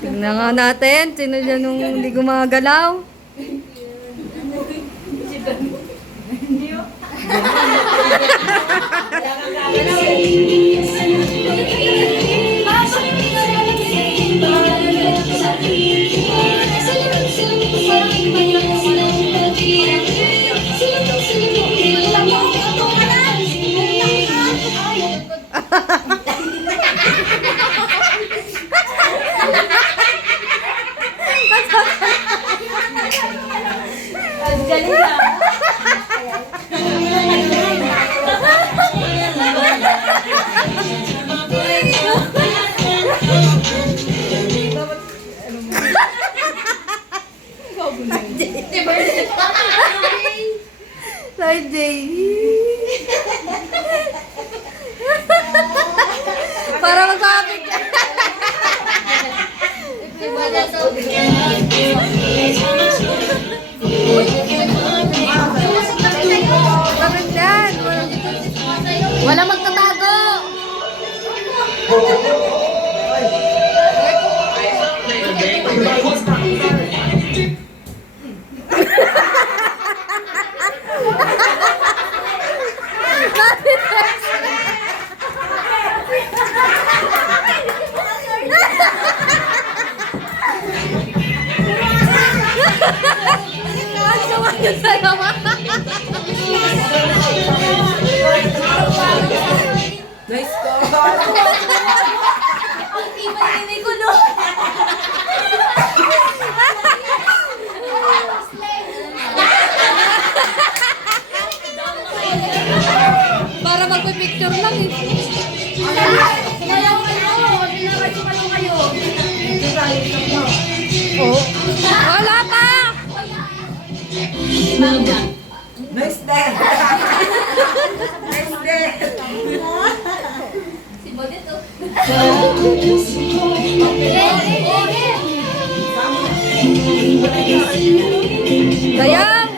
Tingnan nga natin. Sino dyan nung hindi gumagalaw? Hi, Jay. Para masakit. Bakit yan? Wala magtatago. Nice ko. Ang tibay ni Kulo. Para magpipicture lang eh. Kaya ko kayo. Dinarasyo kayo. Oh. Wala pa! Nice day. Nice day. Si Bodit oh. Sayang!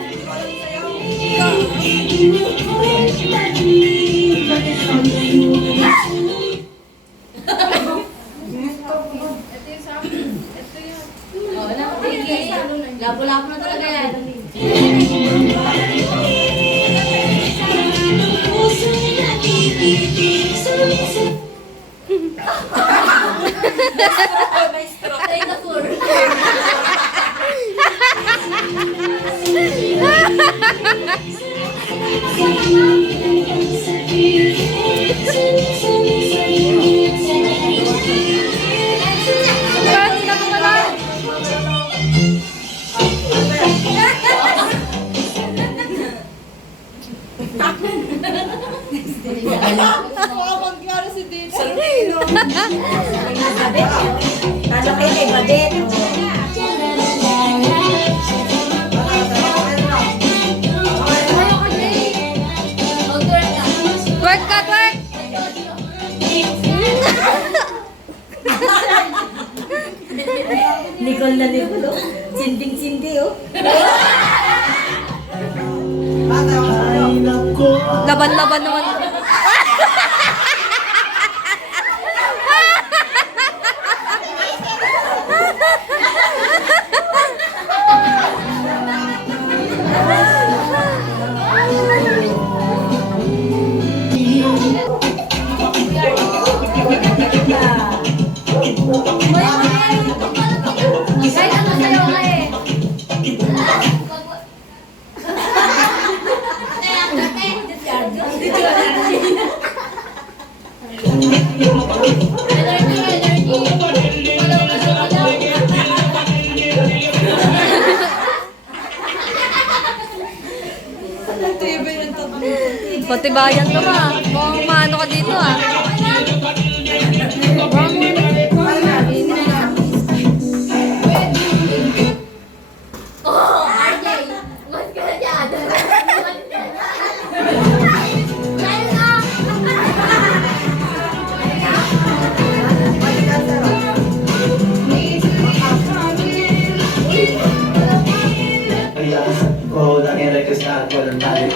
Labo-labo na talaga yan. Dinosaur. Hindi na kumalaw. Kala kayo kay Badet. Twerk ka, twerk! Nicole na Nicole, oh. Sinding-sindi, oh. Laban-laban naman. Pati bayan to ma. Mukhang maano ka dito ah. Oh, RJ. Mas ka na dyan. Kaya na. Oh, the Eric is not walang balik.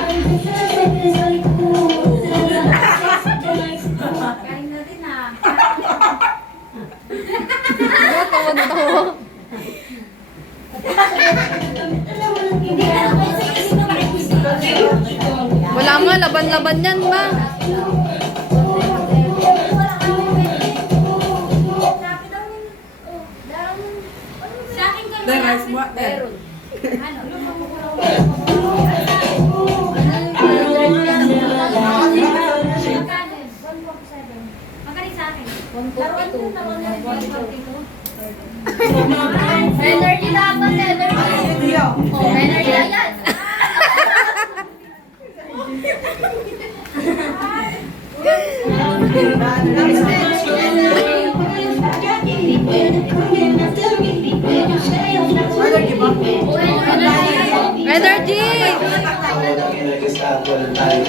Kain na din ah. tawan to. Hindi ka naman sa kasi na makikita. Wala nga, laban-laban yan ba? Sa akin ka Then, naman. guys, what then? Energy dapat, energy. Oh, energy lang yan. Energy! Walang inagkastaan, walang tali.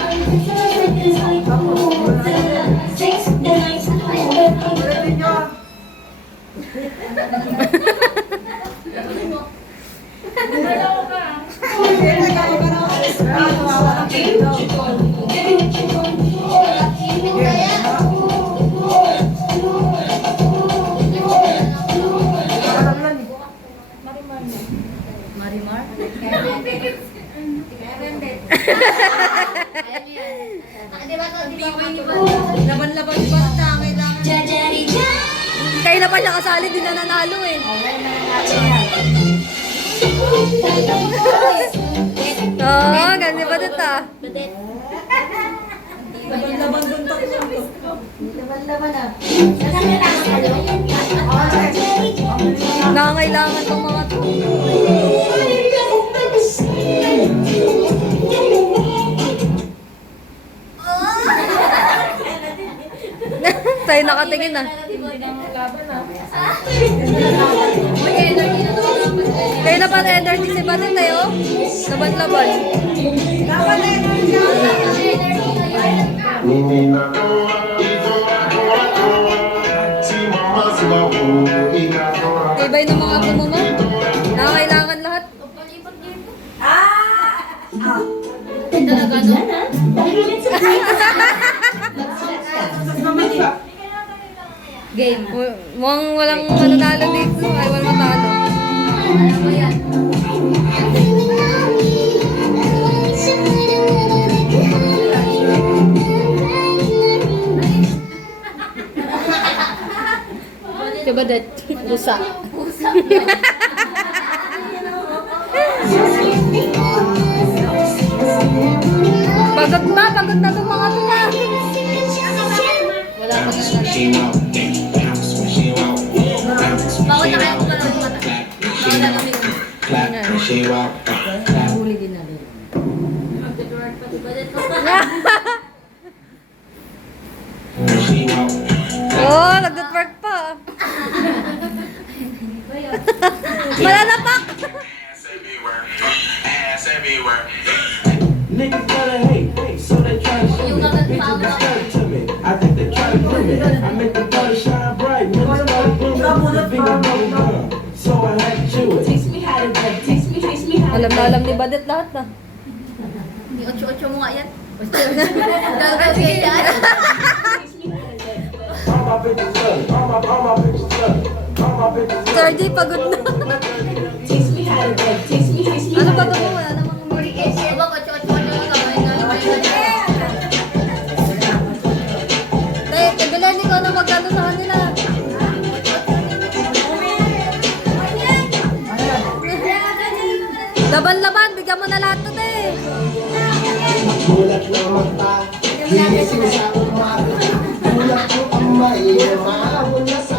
Marimar? Di ba to? Di ba? Laban-laban ba na kailangan? Kayo na pa siya kasali, di na nanalo eh. Oo, ganda ba dito ah? Laban-laban dun tatlo. Nangangailangan tong mga to. Tayo nakatingin ah. Kayo na pa energy si Batit eh oh. Laban-laban. Ibay ng mga apo mo ma. Nangangailangan lahat. Game. Mukhang walang mananalo dito. Ay, walang matalo. Alam mo yan. Si Badet. Busa. Pagod na itong mga to na. Wala pa na. Bawal na kayo kung walang mata. Bawal na kami. Huli din na rin. Mag-work pa si Badet. Oh, nag-work pa. Malalapak. Ass everywhere. Niggas wanna hate, so they try to show me. Bitches be stuck to me. I think they try to prove it. I make the color shine bright when it started blooming. The finger bubble gum, so I had to chew it. Alam na alam ni Badet lahat na. Hindi, 8-8 mo nga yan. Gagawin yan. All my bitches love it. All my bitches love it. All my bitches love it. Third day, pagod na. Ano pa ito mo? Wala namang Huwag 8-8 mo lang gawin na. Bilan, ikaw na magkano sa kanila. Laban-laban, bigyan mo na lahat to eh. Mulat na mata, hindi siya umaga. Mulat ko ang may maahon na sa